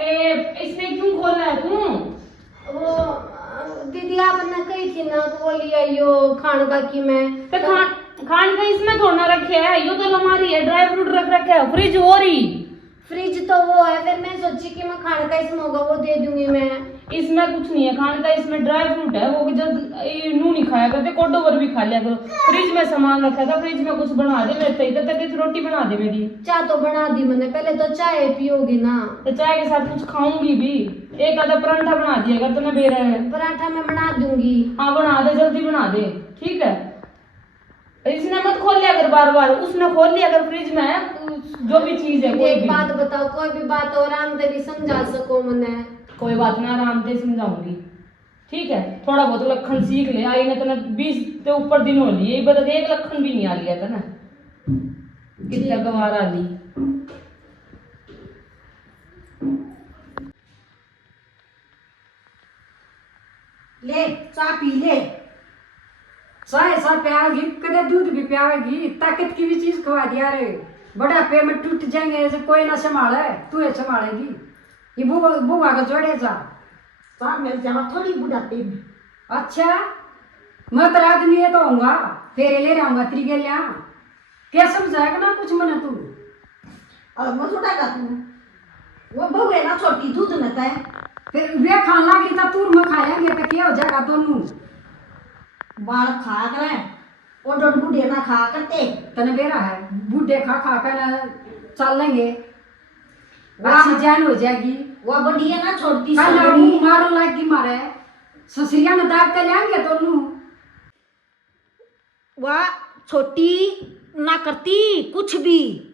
इसने क्यों खोला है तू? वो दीदी आपने कही थी ना तो बोली आइयो खान का की मैं तो खान का इसमें थोड़ा रखे है, यो तो अलमारी है, ड्राई फ्रूट रख रखे है, फ्रिज और ही। फ्रिज तो वो है, फिर मैं सोची कि मैं खान का इसमें होगा वो दे दूंगी मैं। इसमें कुछ नहीं है खाने का, इसमें ड्राई फ्रूट है, वो जब नू नहीं खाया करते कोडो पर भी खा लिया करो। फ्रिज में सामान रखा था, फ्रिज में कुछ बना दे मेरे तक रोटी बना दे मेरी। चाय तो बना दी मैंने, पहले तो चाय पियोगी ना। तो चाय के साथ कुछ खाऊंगी भी, एक आधा परांठा बना दिएगा तो मैं बेरा है। पराठा मैं बना दूंगी। हाँ बना दे, जल्दी बना दे, ठीक है। इसने मत खोल लिया अगर बार बार, उसने खोल लिया अगर फ्रिज में है जो भी चीज है। एक बात बताओ, कोई भी बात और आराम से भी समझा सको मैंने। कोई बात ना, आराम से समझाऊंगी, ठीक है। थोड़ा बहुत लखन सीख ले, आई ने तो 20 के ऊपर दिन हो लिए, बता 1 लखन भी नहीं आ लिया था ना, कितना गवार आ ली। ले चाय पी ले। चाय सा प्यागी, कदे दूध भी प्यावेगी, ताकत की भी चीज खवा दिया रे। बड़ा पे में टूट जाएंगे ऐसे, कोई ना संभाले, तू ही संभालेगी। ये बुआ का जोड़े जा चाय मिल जावा थोड़ी बुढ़ापे में। अच्छा मैं तो आदमी है तो होऊंगा, फेरे ले रहूंगा त्रिगे लिया, क्या समझाएगा ना कुछ मना तू। और मजूटागा तू, वो बहू है ना छोटी, दूध न तय फिर वे खान लग रही था, तू में खाएंगे तो क्या हो जाएगा दोनों। बाल खा करे वो डोड बूढ़े ना खा करते। तने बेरा है, बूढ़े खा खा कर ना चल लेंगे, अच्छी जान हो जाएगी। वो बड़ी है ना छोटी मारो लागी मारे ससुरिया में दागते लेंगे दोनों। वह छोटी ना करती कुछ भी,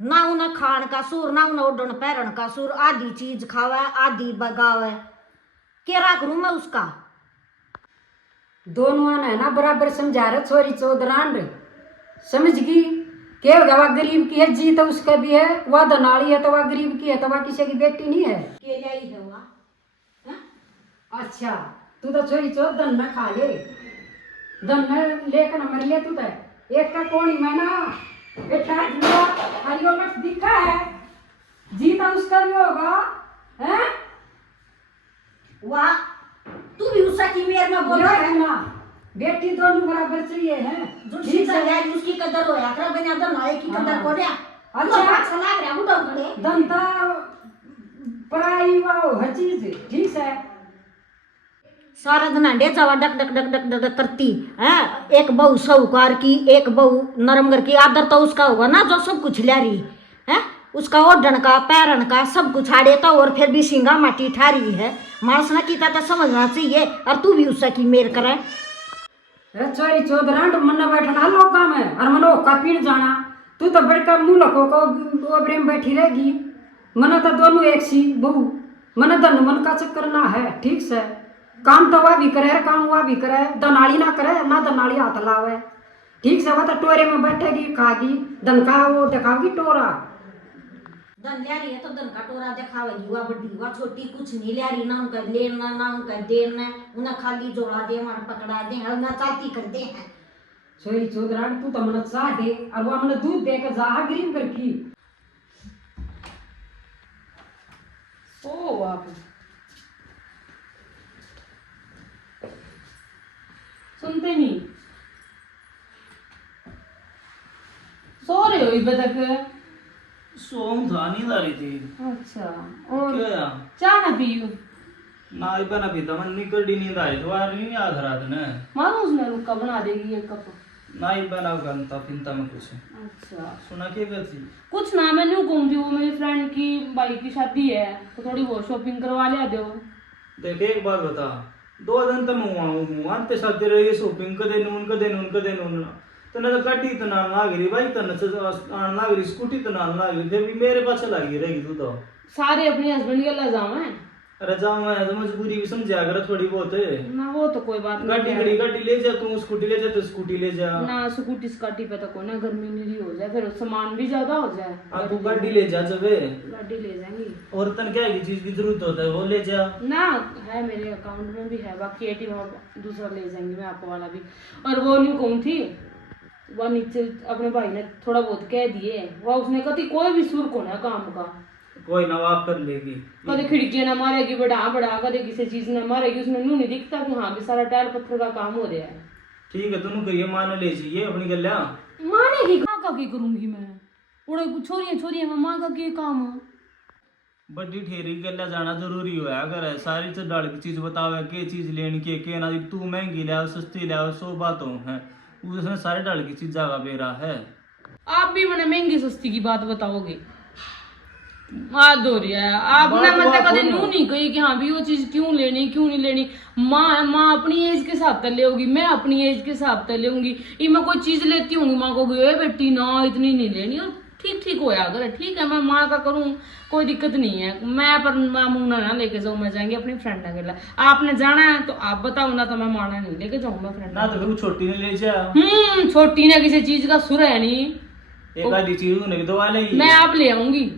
ना उन्हें खान का सूर, ना उन्हें उड़न पैरन का सूर, आधी चीज खावे आधी बगावे, केरा करूं मैं उसका। दोनों ने ना बराबर समझा रहे, छोरी चौधरान समझ गई क्या होगा। वह गरीब की है जी तो उसका भी है, वह धनाड़ी है तो वह गरीब की है, तो वह किसी की बेटी नहीं है। के लिए ही है वह। अच्छा तू तो छोरी चौथ धन न खा ले, धन न लेकर न मर ले तू तो। एक का कोणी में ना बेटा हरियो में दिखा है, जी तो उसका भी होगा है। वाह तू भी उसका की मेर में बोल रहा है ना, बेटी दोनों बराबर चाहिए है। जुड़ी है उसकी कदर होया कर बना तो नाले की कदर को रे। अच्छा अच्छा लग रहा बुढ़ा खड़े धनता पराई वाओ हर चीज ठीक है। सारा दिन अंडे चावा duck duck duck duck duck करती है। एक बहू साहूकार की, एक बहू नरमगर की, आदर तो उसका होगा ना जो सब कुछ ले रही है, उसका ओढ़न का पैरन का सब कुछ आड़े तो, और फिर भी सिंगा माटी ठा रही है। मानस ना की तो समझना चाहिए, और तू भी उसका की मेर करे। चोरी चौधरान मन बैठना लोका में और मनो का पीड़ जाना, तू तो बड़का मुंह लको को ओबरे में बैठी रहेगी। मन तो दोनों एक सी बहू, मन धन मन का चक्कर ना है, ठीक से काम तो वह भी करे, काम वह भी करे, दनाड़ी ना करे ना दनाड़ी हाथ लावे, ठीक से। वह तो टोरे में बैठेगी खागी, धन का वो दिखाओगी टोरा। धन ले रही है तो धन का टोरा दिखावेगी, वह बड़ी वह छोटी कुछ नहीं ले रही, ना उनका लेना ना उनका देना, उन्हें खाली जोड़ा दे मार पकड़ा दे और ना चाहती कर दे हैं। छोरी चौधरान तू तो मन चाह दे और वह मन दूध दे के जा गरीब कर की। ओ आप सुनते नहीं, सो रहे हो इबे तक? सोम था, नींद आ रही थी। अच्छा और क्या चाय ना पियो? ना इबा ना पीता, मन निकल डी नींद आई तो वार नहीं आ रात ने। मानो उसने रुक्का बना देगी 1 कप। ना इबा ना गंता पिंता में कुछ। अच्छा सुना के थी कुछ ना, मैं न्यू घूमती हूँ, मेरी फ्रेंड की भाई की शादी है तो थोड़ी बहुत शॉपिंग करवा लिया दो। देख एक बात बता, 2 दिन तो मैं हुआ अंत शादी रही शॉपिंग कदे नून कदे नून कदे नून, तो ना गाड़ी तो ना लागी भाई, तो ना लागी स्कूटी तो ना लागी, फिर भी मेरे पास लगी रहेगी तू तो। सारे अपने हस्बैंड के ला जाओ हैं। अरे जाओ मैं तो मजबूरी भी समझा कर थोड़ी बहुत है ना, वो तो कोई बात नहीं गाड़ी है। खड़ी गाड़ी ले जा, तू स्कूटी ले जा तो स्कूटी ले जा ना स्कूटी स्काटी पे तो कोई ना, गर्मी नहीं हो जाए फिर सामान भी ज्यादा हो जाए। हाँ तू गाड़ी ले जा जब गाड़ी ले जाएंगी। और तन क्या है चीज की जरूरत होता है वो ले जा ना है मेरे अकाउंट में भी है, बाकी एटीएम दूसरा ले जाएंगे मैं आपको वाला भी। और वो नहीं कहूँ थी, वह नीचे अपने भाई ने थोड़ा बहुत कह दिए, वह उसने कहा कोई भी सुर को ना काम का। कोई ना आप कर लेगी। कदे खिड़कियां ना मारेगी बढ़ा बढ़ा, कदे किसी चीज ना मारेगी, उसमें यूं नहीं दिखता कि हाँ भी सारा टाइल पत्थर का काम हो रहा है। ठीक है तुम करिए, मान ले चाहिए अपनी गल्ला। मानेगी माँ का की करूंगी मैं, उड़े कुछ छोरियां छोरियां में माँ का की काम है। बड़ी ठेरी गल्ला जाना जरूरी होया अगर है सारी डाल की चीज बतावे के चीज लेनी के ना, तू महंगी ले सस्ती ले 100 बातों है, उसने सारे डाल की चीज जागा बेरा है। आप भी मैंने महंगी सस्ती की बात बताओगे, हाथ धो रही है आपने, मतलब कदे नू नहीं कही कि हाँ भी वो चीज क्यों लेनी क्यों नहीं लेनी। माँ अपनी एज के हिसाब से लेगी, मैं अपनी एज के हिसाब से लेंगी। ये मैं कोई चीज लेती हूँ माँ को ए बेटी ना इतनी नहीं लेनी, और ठीक ठीक होया अगर ठीक है मैं माँ का करूँ कोई दिक्कत नहीं है। मैं पर मुंह ना लेके जाऊँ, मैं जाएंगे अपनी फ्रेंड के लिए। आपने जाना है तो आप बताओ ना, तो मैं माना नहीं लेके जाऊंगा फ्रेंड ना तो फिर छोटी ने ले जा। छोटी ने किसी चीज का सुर है नहीं, एक आधी चीज उन्हें दवा ले मैं आप ले आऊंगी।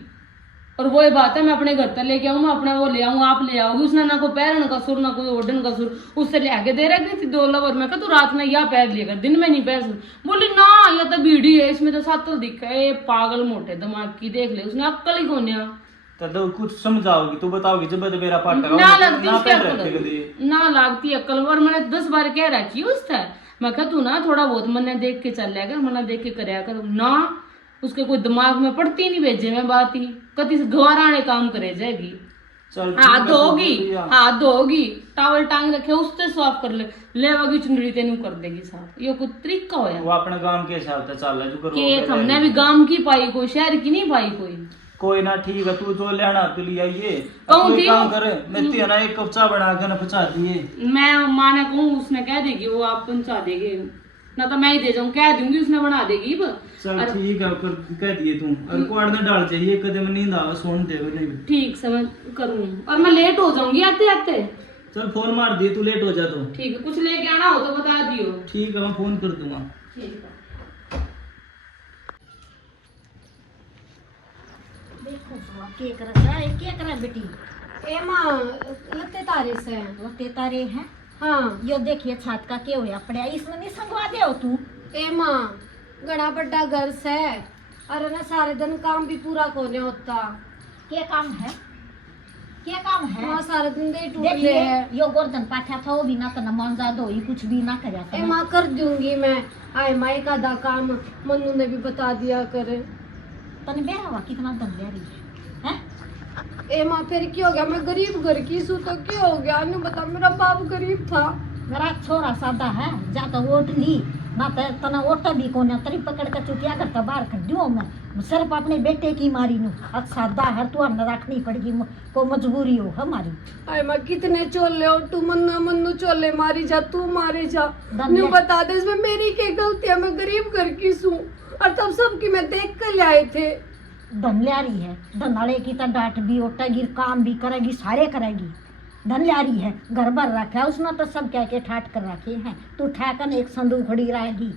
और वो बात है मैं अपने घर तक लेके आऊँ, मैं अपना वो ले आऊँ, आप ले आओगी। उसने ना कोई पैरन का सुर ना कोई ओढ़न का सुर, उससे ले आके दे रखी थी 2 लवर। मैं कहा तू रात में या पैर लिएगा दिन में नहीं पैर सुर। बोली ना ये तो बीड़ी है, इसमें तो सातल दिखा है, पागल मोटे दिमाग की, देख ले उसने अक्कल ही कोन्या। तो कुछ समझाओगी तू बताओगी जब मेरा पाटा ना लगती उसकी अक्ल, ना लगती अक्ल। और मैंने 10 बार कह रखी उससे, मैं कहा तू ना थोड़ा बहुत मन्ने देख के चल कर, मन्ना देख के करया कर ना, उसके कोई दिमाग में पड़ती नहीं भेजे में बात ही कति गवाराने काम करे जाएगी। हाथ धोगी टावल टांग रखे उससे साफ कर ले वगी चुनरी तेनू कर देगी साफ। ये कोई तरीका होया? वो अपने गांव के हिसाब से चल रहा जो के हमने भी गांव की पाई, कोई शहर की नहीं पाई कोई ना। ठीक है तू जो लेना तू ले आइए, कहूं कोई काम करे नहीं तो ना एक कप चाय बना के ना पहुंचा दिए। मैं माँ ने कहूँ उसने कह देगी वो आप पहुंचा देगी, ना तो मैं ही दे जाऊँ, कह दूंगी उसने बना देगी। चल ठीक है ऊपर कह दिए तू, और क्वाड ना डाल चाहिए कदम नींद आवे सोन दे नहीं। ठीक समझ करूँ, और मैं लेट हो जाऊंगी आते आते। चल फोन मार दिए तू लेट हो जा तो। ठीक है कुछ लेके आना हो तो बता दियो। ठीक है मैं फोन कर दूंगा। ठीक है। देखो के करा बेटी। ए माँ लत्ते तारे से हैं। लत्ते तारे हैं? हाँ। यो देखिए छात का क्या होया पड़ा, इसमें नहीं संगवा दे हो तू। ए माँ घना बड़ा घर से, अरे ना सारे दिन काम भी पूरा कोने होता। क्या काम है? क्या काम है? माँ सारे दिन दे टूट देखिए है। यो गोर्धन पाठा था वो भी ना करना मन ज्यादा हो कुछ भी ना करया ए माँ कर दूंगी मैं, आए माई का दा काम मन्नू ने भी बता दिया करे। तने बेहवा कितना दम ले रही है? ए माँ फिर क्या हो गया, मैं गरीब घर की सू तो क्या हो गया नु बता, मेरा बाप गरीब था। मेरा छोरा सादा है, जा तो वोट ली ना तो तना वोट भी कोने तरी पकड़ कर चुटिया करता बाहर कर दियो। मैं सिर्फ अपने बेटे की मारी नू अब सादा है तू न रखनी पड़ेगी, को मजबूरी हो हमारी। आए माँ कितने चोले हो तू, मन्नू मन्नू चोले मारी जा, तू मारी जा। नु बता दे इसमें मेरी क्या गलती है, मैं गरीब घर की सू और तब सबकी मैं देख कर ले आए थे। धनल्यारी है, धनाले की तो डांट भी उठेगी, काम भी करेगी, सारे करेगी। धनल्यारी है, घर भर रखा है उसने तो सब कह के ठाट कर रखे हैं, तू ठहकन एक संदूक खड़ी रहेगी।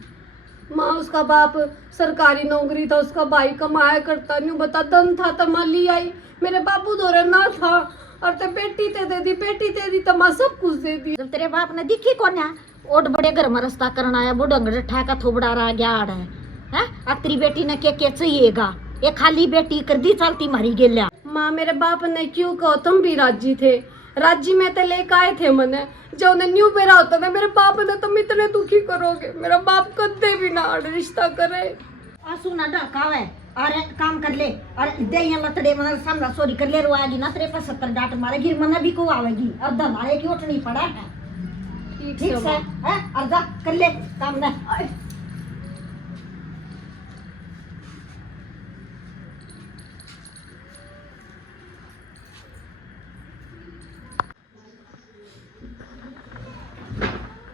माँ उसका बाप सरकारी नौकरी था, उसका भाई कमाया करता, न्यू बता धन था तो माँ ली आई, मेरे बापू दौरे ना था और ते बेटी ते दे दी, बेटी दे दी तो माँ सब कुछ दे दी। जब तेरे बाप ने दिखी कौन है ओट बड़े घर में रास्ता करना आया, बुढ़ंगड़े ठहका थोबड़ा रहा गया आड़ है अतरी बेटी ने क्या चाहिएगा, ये खाली बेटी कर दी चलती मारी गेल्या। माँ मेरे बाप ने क्यों कहो, तुम भी राजी थे, राजी में तो लेकर आए थे मने, जो उन्हें न्यू पेरा होता था मेरे बाप ने, तुम इतने दुखी करोगे, मेरा बाप कदे भी ना रिश्ता करे। आंसू ना ढकावे और काम कर ले और दे यहाँ लतड़े मन सामना सोरी कर ले रोएगी ना तेरे पर 70 डांट मारेगी, मना भी को आवेगी और धमारे की उठनी पड़ा है। ठीक से है अर्धा कर ले काम ना।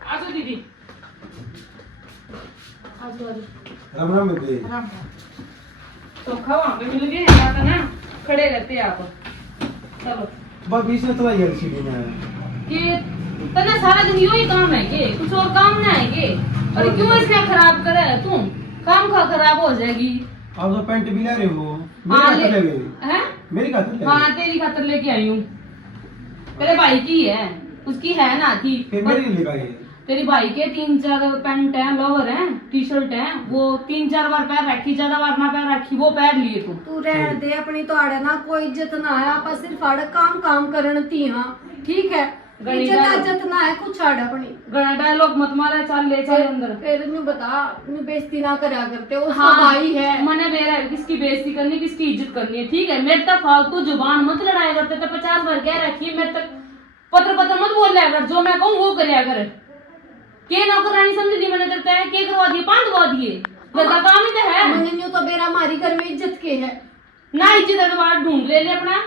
आजो दीदी राम राम बेबे। राम तो खावा पे मिल गए या तो ना खड़े रहते आप। चलो बस बीच में तो आई एलसीडी में कि तना सारा दिन यो ही काम है के कुछ और काम ना है के, और क्यों इसका खराब करे है तुम, काम का खराब हो जाएगी। आप तो पैंट भी ले रहे हो, हाँ, मेरी खातर ले गए हैं? मेरी खातर ले हाँ गए तेरी खातर लेके आई हूँ, तेरे भाई की है, उसकी है ना थी फिर मेरी नहीं लगाई। तेरी भाई के 3-4 पैंट है, लोअर है, टी शर्ट है, वो 3-4 बार पैर रखी, ज्यादा बार ना पैर रखी, वो पैर लिए तू रहन दे अपनी, तो आड़े ना कोई इज्जत ना है, आप सिर्फ आड़े काम करन ती। हाँ ठीक है, इज्जत ना है कुछ आड़े अपनी। डायलॉग मत मारा, चल ले चल अंदर। फिर न्यू बता, न्यू बेइज्जती ना करया करते, उसका हाँ, भाई है। मैंने मेरा किसकी बेइज्जती करनी, किसकी इज्जत करनी है, ठीक है। मेरे तक फालतू जुबान मत लड़ाया करते, तो 50 बार कह रखी है, मेरे तक पत्र मत बोल लिया कर, जो मैं कहूँ वो करया कर। के नौकरानी समझ दी मैंने देता है, के करवा दिए, 5 दबा दिए, घर का काम ही तो है। मैंने न्यू तो मेरा हमारी घर में इज्जत के है ना, इज्जत है तो बाहर ढूंढ ले अपना,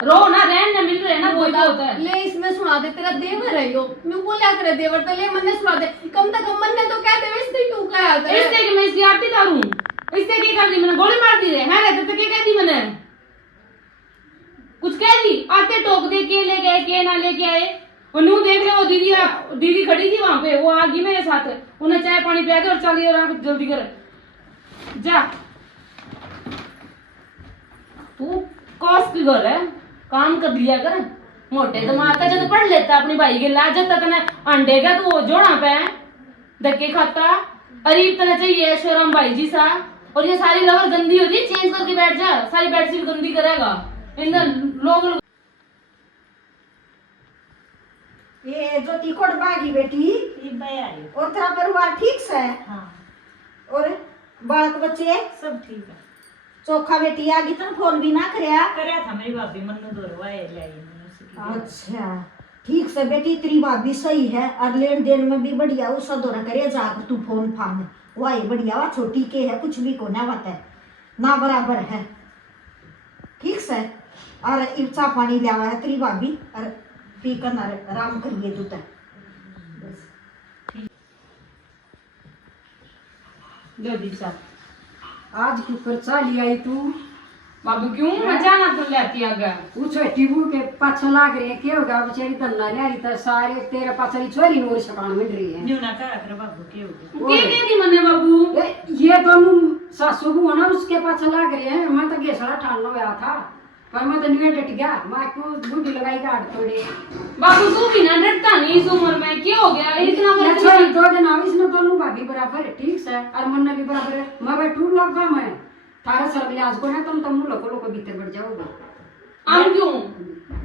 रो ना, रहन ना, मिल रहे ना, वो क्या होता है। ले इसमें सुना दे, तेरा देवर है यो, न्यू बोलिया करे देवर, तो ले मन्ने सुना दे, कम से कम मन्ने तो कह दे, इसने क्यों कहा करे? इससे कि मैं इसकी आरती करूं, इससे क्या कर दी मैंने, गोली मार दी रे, है रहते तो क्या कह दी मैंने, कुछ कह दी, आते टोक दे, के ले गए, के ना लेके आए। और नू देख ले, वो दीदी खड़ी थी वहां पे, वो आ गई मेरे साथ, उन्हें चाय पानी पिया दे और चलिए जल्दी कर जा। तू कौस की घर है, काम कर लिया कर, मोटे दिमाग का जब पढ़ लेता अपनी भाई के लाजत तक ने अंडे का तू जोड़ा पे धक्के खाता। अरीब तना चाहिए शोरम भाई जी सा, और ये सारी लवर गंदी होती है, चेंज करके बैठ जा, सारी बेडशीट गंदी करेगा इन लोग। ये जो तिकोड़ बागी बेटी, और तेरा परिवार ठीक से है? और बालक बच्चे सब ठीक है। चोखा बेटी आ गई, तन फोन भी ना करया था मेरी भाभी मन्नू दोरवाए ले आई मैंने उसी अच्छा ठीक से बेटी, तेरी बात भी सही है, और लेन देन में भी बढ़िया, उसका दौरा करे जाकर तू फोन फान, वाह बढ़िया, वाह छोटी के है, कुछ भी को ना बात है ना, बराबर है ठीक से। और इब्चा पानी लिया है तेरी भाभी, और पी कर आराम करिए तू तो। आज क्यों खर्चा लिया आई तू? बाबू क्यों मजा ना तो लेती आगे, पूछो टीबू के पाछा लाग रहे, क्या होगा बेचारी तन्ना ले रही था, सारे तेरे पाछा छोरी नूर शकान मिल रही है। न्यू ना करा कर बाबू के होगी के दी मन्ने बाबू, ये दोनों सासू बहू ना उसके पाछा लाग रहे हैं। मैं तो गेसड़ा ठालना गया था, पर मैं तो नहीं डट गया, मैं क्यों बूढ़ी लगाई गाड़ तोड़े। बाबू तू भी ना डरता नहीं इस उम्र में, क्या हो गया इतना ये छोरी दो दिन आवी, इसने दोनों भाभी बराबर है ठीक से, और मन्ना भी बराबर है। मैं बैठू लगा, मैं थारा सर लिहाज को ना, तुम लोग भीतर बढ़ जाओगे। हम क्यों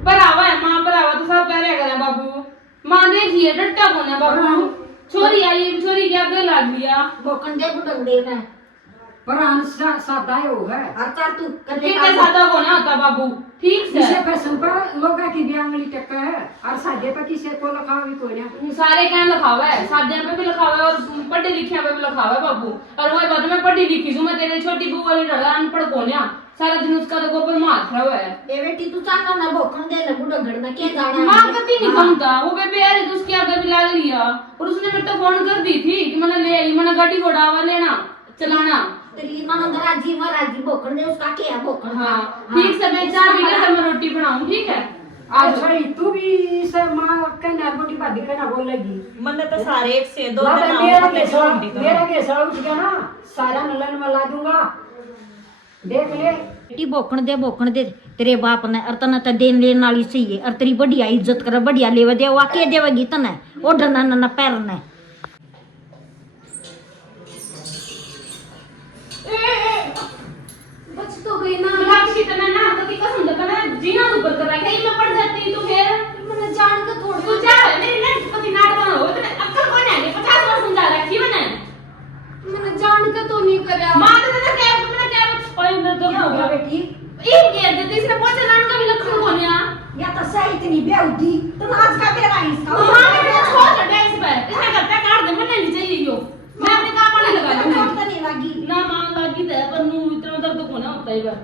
बराबर है, माँ बराबर तो सब कह रहे करे बाबू, माँ देखिए डरता कौन है बाबू, छोरी आई, छोरी के आगे लाग लिया, बोकन दे बुडंगड़े में, पर सादा हो है, और तार तू करने कितने सादा कौन होता बाबू, ठीक से। किसे फैशन पर लोगा की भी आंगली टक्का है, और सादे पर किसे को लिखा भी कोई ना, सारे क्या लिखावा है, सादिया पे भी लिखावा है और पढ़े लिखे पे भी लिखावा है बाबू। और वो बात मैं पढ़ी लिखी हूँ, मैं तेरे छोटी बहू वाली लड़ा अनपढ़ कोन्या, सारा दिन उसका तो गोबर मार रहा है। ए बेटी तू चाहता ना बोकन दे ना बुडंगड़ में, क्या जाना माँ कती नहीं कमता, वो बेबे यार तो उसके आगे भी लाग लिया, और उसने मेरे तो फोन कर दी थी कि मैंने ले आई, मैंने गाड़ी घोड़ा लेना चलाना, तेरी ननद राजी महाराजी बोकन दे, उसका क्या है बोकन। हाँ ठीक से मैं चार भी तो मैं रोटी बनाऊं, ठीक है। आज छोरी तू भी से माँ कहना बोटी भाभी कहना बोलेगी, मन्ने तो सारे एक से दो ना दिन तो मेरा गेसड़ा उठ गया ना, सारा नलन में ला दूंगा, देख ले। बेटी बोकन दे तेरे बाप ने, और तना तो देन लेन वाली सही है, और तेरी बढ़िया इज्जत करे, बढ़िया लेवे दे, वा के देवेगी तना ओढ़ ना पैर ने। बच तो गई ना, लाक्षी तना ना कभी कसम तो कना जीना ऊपर कर रखा है, मैं पड़ जाती तो फिर मैंने जान के थोड़ी तू जा मेरी ना कभी नाटक ना हो, तेरे अक्ल कौन है, 50 बार समझा रखी मैंने जान के तो नहीं करया। मां तो ना क्या मैंने क्या ओए अंदर दो हो गया बेटी एक गिर देते इसने पोछा लान का भी लक्षण कौन है, या तो सही इतनी बेउदी तो आज का तेरा इसका मां ने छोड़ छोड़ इस पर इसने करता काट दे, मुझे नहीं चाहिए यो, मैं अपने काम वाले लगा लूंगी तो नहीं लगी ना, मां लगी तो पर नू इतना दर्द को ना होता है बा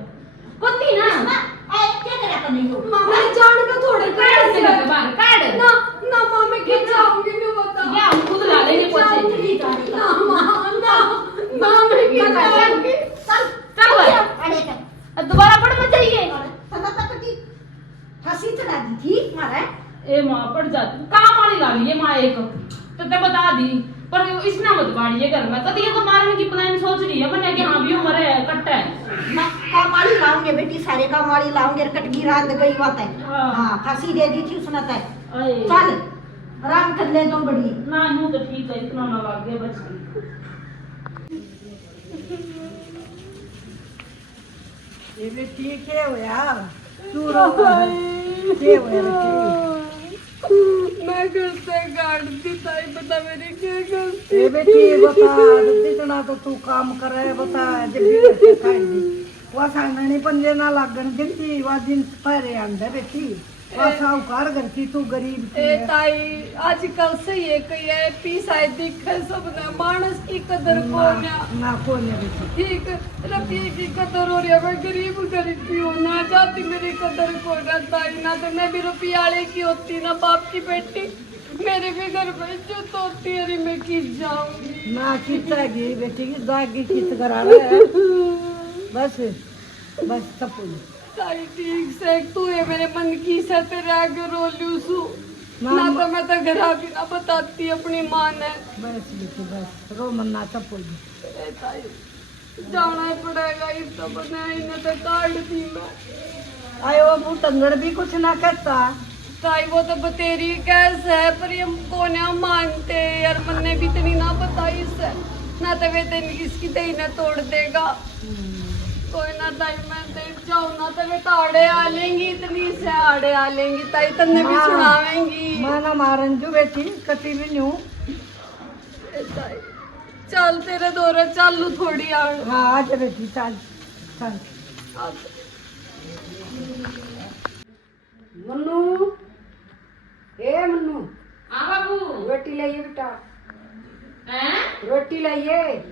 कुत्ती ना ए क्या करे तो नहीं हो मामा जान के थोड़े काट से लगे बाहर काट ना ना माँ मैं क्या जाऊंगी नहीं बता, या हम खुद ला लेंगे पोछे, ना माँ ना मैं क्या जाऊंगी। चल भाई अरे कर अब दोबारा पढ़ मत जाइए, तना तक की हंसी चढ़ा दी थी मारे ए मां पड़ जाती काम वाली ला लिए मां एक तो बता दी, पर इसना मत बाड़िए घर में, कभी ये तो मारने की प्लान सोच रही है मैंने कि हाँ भी उम्र है कट्टा है, मैं काम वाली लाऊंगे बेटी, सारे काम वाली लाऊंगे, कटकी रात गई बात है। हाँ। हाँ फांसी दे दी थी उसने तय, अरे चल आराम कर ले दो बड़ी। ना नू तो ठीक है, इतना ना लग गया बच गई। ये भी ठीक है हो यार, तू रो के हो यार मैं घर से काटती ताई, बता मेरी क्या गलती। ये बेटी बता, जितना तो तू काम करे बता, जब भी करके खाई दी वो सांगणी पंजे ना लागण गिनती वा दिन पहरे अंदर बेटी वो साहूकार घर की, तू गरीब की ए है। ताई आजकल से ये कही है पीसाई दिखे सबने, मानस की कदर कौन है। ना कौन है बेटी, ठीक रुपये की कदर हो रही है, मैं गरीब गरीबी हूँ ना, जाती मेरी कदर को ना ताई, ना तो मैं भी रुपयाले की होती ना बाप की बेटी, मेरे भी घर में इज्जत होती, अरे मैं किस जाऊंगी। ना खींचेगी बेटी की दागी खींच करा रहा है, बस बस सब ताई ठीक से तू है मेरे मन की से तेरे आगे रो लूसू, ना तो मैं तो घर भी ना बताती अपनी माँ ने। बस बेटी बस रो मन्ना सब ए ताई जाना ही पड़ेगा, इस तो बनाई ना तो काट दी मैं। आयो वो टंगड़ भी कुछ ना कहता, ताई वो तो बतेरी कैसे है, पर ये कौन है मानते यार, मन ने भी इतनी ना बताई से, ना तो वे तेन किसकी दही ना तोड़ देगा। कोई ना ताई मैं देख जाऊँ ना तो वे ताड़े आ लेंगी, इतनी से आड़े आ लेंगी ताई, तन्ने भी सुनावेंगी। माना मारन जो बेटी कति भी नहीं हूँ। ए ताई चल तेरे दौरे चालू थोड़ी आ। हाँ आज बेटी चल चल। मन्नू, ए मन्नू, हाँ बाबू। रोटी लाइए बेटा, हैं? रोटी लाइए।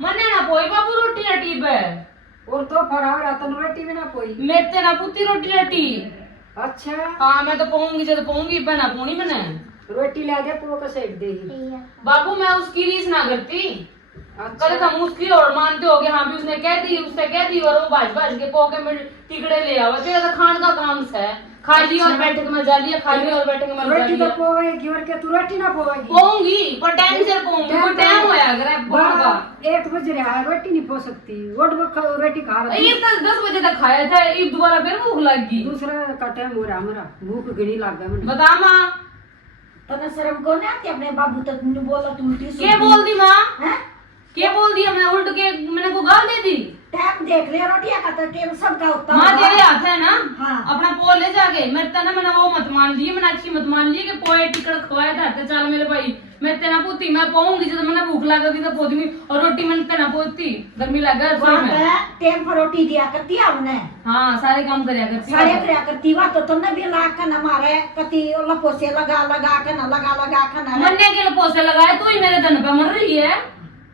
मने ना पोई बाबू रोटी रटी पे। और तो फराव रातन रोटी भी ना पोई। मेरे ना पुती रोटी रटी। अच्छा हाँ मैं तो पहुंगी जब पहुंगी पे ना पोनी मैंने। रोटी ला दे, पो का सेक देगी। बाबू मैं उसकी रीस ना करती। अच्छा कल हम उसकी और मानते हो गए, हाँ भी उसने कह दी और वो भाज के पोके में टिकड़े ले आवा, तेरा तो खान का काम है, खा लिया और बैठे के में जा लिया, खा लिया और बैठे के में जा रोटी तो लिया। पोवेगी और क्या तू रोटी ना पोवेगी? पोंगी पर टाइम से पोंगी, वो टाइम होया अगर आप पोंगा। 1 बज रहा है, रोटी नहीं पो सकती, रोटी खा रही। ये तो 10 बजे तक खाया था, ये दोबारा फिर भूख लग गई। दूसरा का टाइम हो रहा हमारा, भूख घनी लग गया मुझे। बता माँ तने शर्म को नहीं आती अपने बाबू तक बोला तू उल्टी क्या बोल दी माँ? हैं? क्या बोल दिया? मैं उल्ट के मैंने को गाल दे दी। टाइम देख रहे रोटियां का तो टाइम सबका होता माँ होगा। तेरे हाथ है ना, हाँ। अपना पो ले जाके। मैं तना मैंने वो मत मान ली, मैंने अच्छी मत मान ली कि पोए टिकड़ खवाया था ते चल मेरे भाई मैं तेना पोती मैं पाऊंगी जब मैंने भूख लगेगी तो पोती में, और रोटी मैंने तेना पोती गर्मी लगा रसोई वहाँ में। पे टाइम पर रोटी दिया करती है हमने, हाँ सारे काम करया करती सारे करया करती वा तो तुमने भी ला के न मारे कति लपोसे लगा के न लगा के न मन्ने के पोसे लगाए, तू ही मेरे धन पे मर रही है।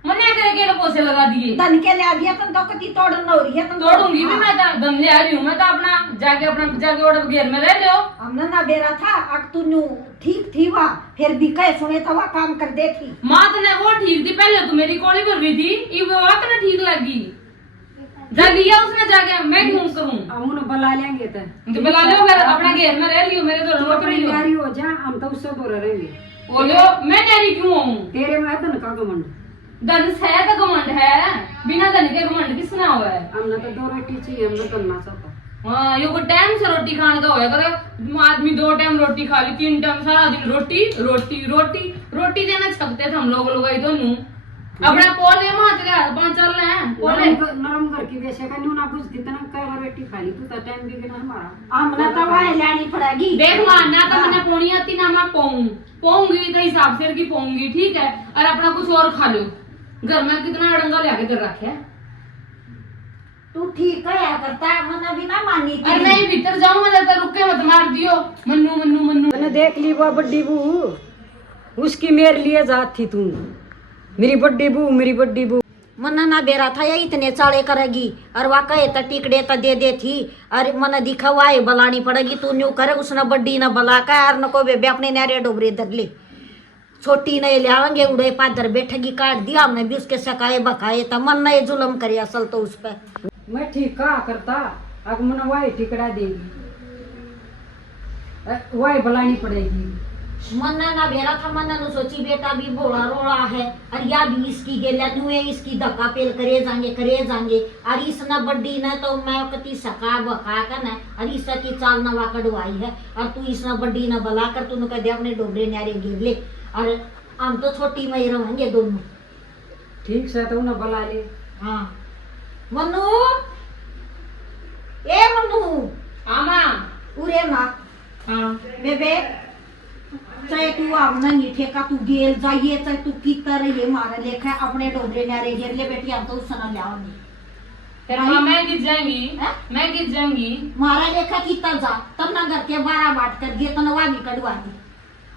मन्ने के पोसे लगा दिए, धन के ले दिया तुम तो कति तोड़न हो रही है तुम तोड़ूंगी भी मैं तो, धन ले आ रही हूँ मैं तो अपना जाके और घेर में रह लो। हमने ना बेरा था अब तू न्यू ठीक थी वा फिर भी कह सुने तो वह काम कर दे थी। माँ तो ने वो ठीक थी, पहले तो मेरी कोड़ी भर रही थी, ये वो ना ठीक लगी जा लिया उसने जाके, मैं क्यों करूँ? हम उन्हें बुला लेंगे तो बुला लो, अपना घेर में रह लियो, मेरे तो तू अपनी रोटी नारी हो जा, हम तो उससे दूर रहेंगे। बोलो मैं नारी क्यों हूँ? तेरे में है धन का घमंड, धन है तो घमंड है, बिना धन के घमंड किसने हुआ है? हमने तो 2 रोटी चाहिए, हमने करना चाहता। हाँ यो को टाइम से रोटी खाने का होया करे, आदमी 2 टाइम रोटी खा ली, 3 टाइम सारा दिन रोटी रोटी रोटी रोटी देना छकते थे हम लोग ही दोनों। अपना पोले माच गया 5 चल रहे हैं पोले नरम घर की वैसे का न्यू ना पूछती तना कई बार रोटी खा ली, तू तो टाइम भी गिना हमारा। हमने तो वह लेनी पड़ेगी। देख मां ना तो मैंने पोनी आती ना मैं पोऊंगी तो हिसाब से की पोऊंगी, ठीक है, और अपना कुछ और खा लो। घर में कितना अड़ंगा लेके कर रखे है। तू ठीक है करता है, मैंने भी ना मानी थी। अरे मैं भीतर जाऊं, मैं तो रुक के मत मार दियो। मन्नू मन्नू मन्नू मैंने देख ली वो बड्डी बू, उसकी मेरे लिए जात थी तू, मेरी बड्डी बू। मना ना बेरा था या इतने चाले करेगी और वह कहे तो टिकड़े तो दे थी और मन दिखा हुआ है बलानी पड़ेगी, तू न्यू करे उसने बड्डी ना बला का और न को बे अपने नारे डोबरे धर ले, छोटी नहीं ले आवेंगे उड़े पादर बैठेगी, काट दिया हमने भी उसके सकाए बकाए तो मन नहीं जुलम करे असल तो उस पर। मैं ठीक कहा करता, अब मन वाई टिकड़ा देगी, वाई बलानी पड़ेगी, मन्ना ना बेरा था, मन्ना नु सोची बेटा भी बोला रोड़ा है और या भी इसकी गेला नुए इसकी धक्का पेल करे जाएंगे और इस न बड्डी न तो मैं कति सका बका का न और इस की चाल नवा कड़वाई है और तू इस न बड्डी न बला कर तू कह दे अपने डोबरे न्यारे गिर ले और हम तो छोटी में ही रहेंगे दोनों। ठीक से तो ना बुला ले। हाँ मन्नू, ए मन्नू आमा उरे ना हाँ बेबे चाहे तू आमना नहीं ठेका तू गेल जाइए चाहे तू कितना रहिए मारा लेखा अपने डोबरे न्यारे गिर ले बेटी हम तो उस सना लाओगी फिर माँ मैं गिर जाएंगी हैं? मैं गिर जाऊंगी मारा लेखा कितना जा तब ना घर के 12 बाट कर दिए तनवा भी कड़वा दी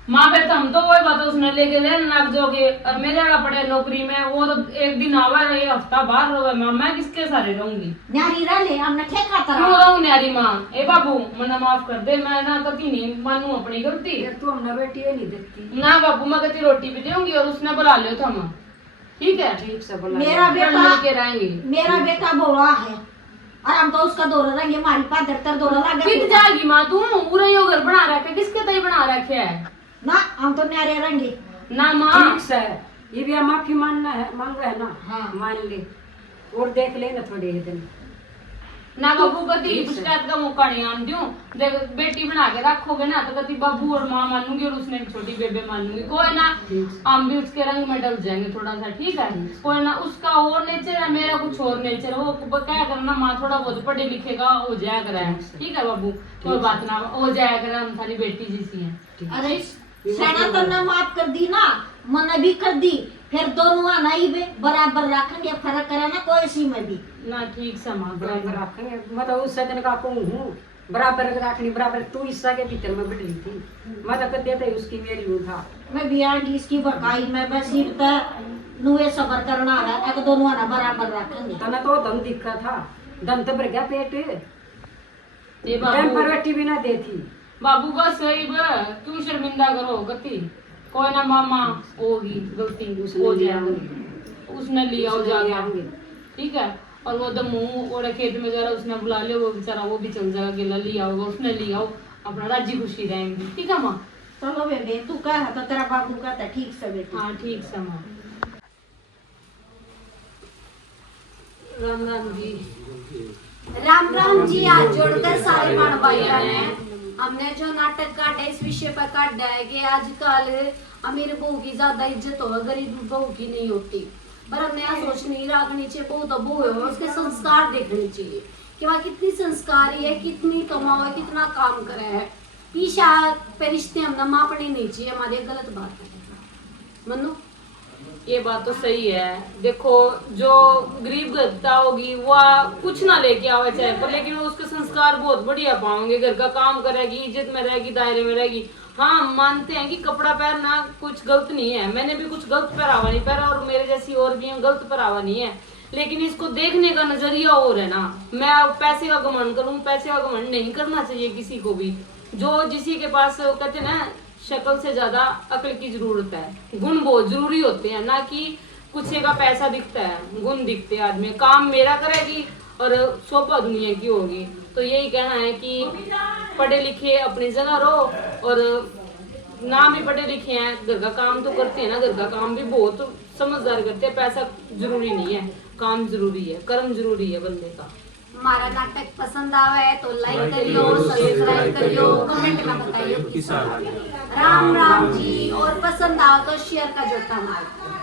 माँ फिर तो हम तो वही बात है, उसने लेके ले नाक जोगे और मेरे आगे पड़े नौकरी में, वो तो एक दिन आवा रहे हफ्ता बाहर रहो माँ, मैं किसके सारे रहूंगी? न्यारी रले हमने ठेका क्यों तरा रहूं न्यारी माँ? ए बाबू मना माफ कर दे, मैं ना कती नहीं मानू अपनी गलती। ये तू हमने बेटी है नहीं देखती। ना बाबू मैं कती रोटी भी दूंगी और उसने बुला लियो था माँ, ठीक है? ठीक से बुला। मेरा फिर बेटा मिल के रहेंगे। मेरा बेटा बोला है और हम तो उसका दौरा रहेंगे हमारी पास दफ्तर दौरा लगा कित जाएगी माँ तू? पूरा यो घर बना रखे, किसके तय बना रखे है? ना हम तो न्यारे रहेंगे ना माँ ठीक से ये भी माफी मांगना है, मांग रहे है ना। हाँ। मान ले और देख ले ना थोड़े ही दिन। ना बाबू कती ठीक है। शिकायत का मौका नहीं आन दूं। देख बेटी बना के रखोगे ना तो कती बाबू और माँ मानूंगी और उसने भी छोटी बेबे मानूंगी, कोई ना हम भी उसके रंग में डल जाएंगे थोड़ा सा, ठीक है? कोई ना, उसका और नेचर है, मेरा कुछ और नेचर है, वो क्या करना माँ थोड़ा बहुत पढ़े लिखेगा हो जाया करे, ठीक है बाबू? कोई बात ना हो जाया करे, हम सारी बेटी जैसी है। अरे सेना तो ना माफ कर दी ना मना भी कर दी फिर दोनों आना ही बराबर रखेंगे, फर्क करे ना कोई सी में भी ना ठीक से माँ बराबर रखेंगे, मतलब उस दिन का कहूँ हूँ बराबर रखनी, बराबर तू हिस्सा के भीतर में बैठी थी, मैं तो देते उसकी मेरी हूँ था। मैं भी आंटी इसकी बकाई में बस नुए सबर करना है एक दोनों आना बराबर रखेंगे। तना तो दम दिक्कत था, दम तो भर गया पेट, ये टाइम बाबू पर बेटी भी ना देती। बाबू बस वही क्यों शर्मिंदा करो गति, कोई ना मामा होगी गलती हो जाएगी, उसने लिया हो जाएगा, ठीक है? और वो दम मुँह ओढ़े खेत में जरा उसने बुला लिया, वो बेचारा वो भी चल जाएगा, गिला लिया होगा उसने, लिया हो अपना राजी खुशी रहेंगे, ठीक है माँ? चलो बेबे तू कह तो तेरा बाबू कहता ठीक से बेटी। हाँ ठीक से माँ। राम राम जी। राम राम जी। आज जोड़कर सारे माण भाइयों ने हमने जो नाटक काटा इस विषय पर काटा है कि आजकल अमीर बहू की ज्यादा इज्जत हो, गरीब बहू की नहीं होती। पर हमने यहाँ सोच नहीं रखनी चाहिए, बहू तो बहू है, उसके संस्कार देखने चाहिए कि वह कितनी संस्कारी है, कितनी कमाओ है, कितना काम करे है। पीछा पे रिश्ते हमने मापने नहीं चाहिए, हमारी गलत बात है। मनु ये बात तो सही है। देखो जो गरीब गद्दा होगी वह कुछ ना लेके आवे चाहे पर, लेकिन उसके संस्कार बहुत बढ़िया पाओगे, घर का काम करेगी, इज्जत में रहेगी, दायरे में रहेगी। हाँ हम मानते हैं कि कपड़ा पहनना कुछ गलत नहीं है, मैंने भी कुछ गलत पहरावा नहीं पहना और मेरे जैसी और भी गलत पहरावा नहीं है, लेकिन इसको देखने का नजरिया और है ना। मैं पैसे का घमंड करूँ, पैसे का घमंड नहीं करना चाहिए किसी को भी। जो जिसी के पास कहते हैं ना शक्ल से ज्यादा अक्ल की जरूरत है, गुण बहुत जरूरी होते हैं, ना कि कुछ का पैसा दिखता है, गुण दिखते हैं। आदमी काम मेरा करेगी और शोभा दुनिया की होगी। तो यही कहना है कि पढ़े लिखे अपनी जगह रहो और ना भी पढ़े लिखे हैं घर का काम तो करते हैं ना, घर का काम भी बहुत समझदार करते हैं। पैसा जरूरी नहीं है, काम जरूरी है, कर्म जरूरी है बंदे का। हमारा नाटक पसंद आवे है तो लाइक करियो, सब्सक्राइब करियो, कमेंट में बताइए। राम राम जी। और पसंद आओ तो शेयर का जोता मारो।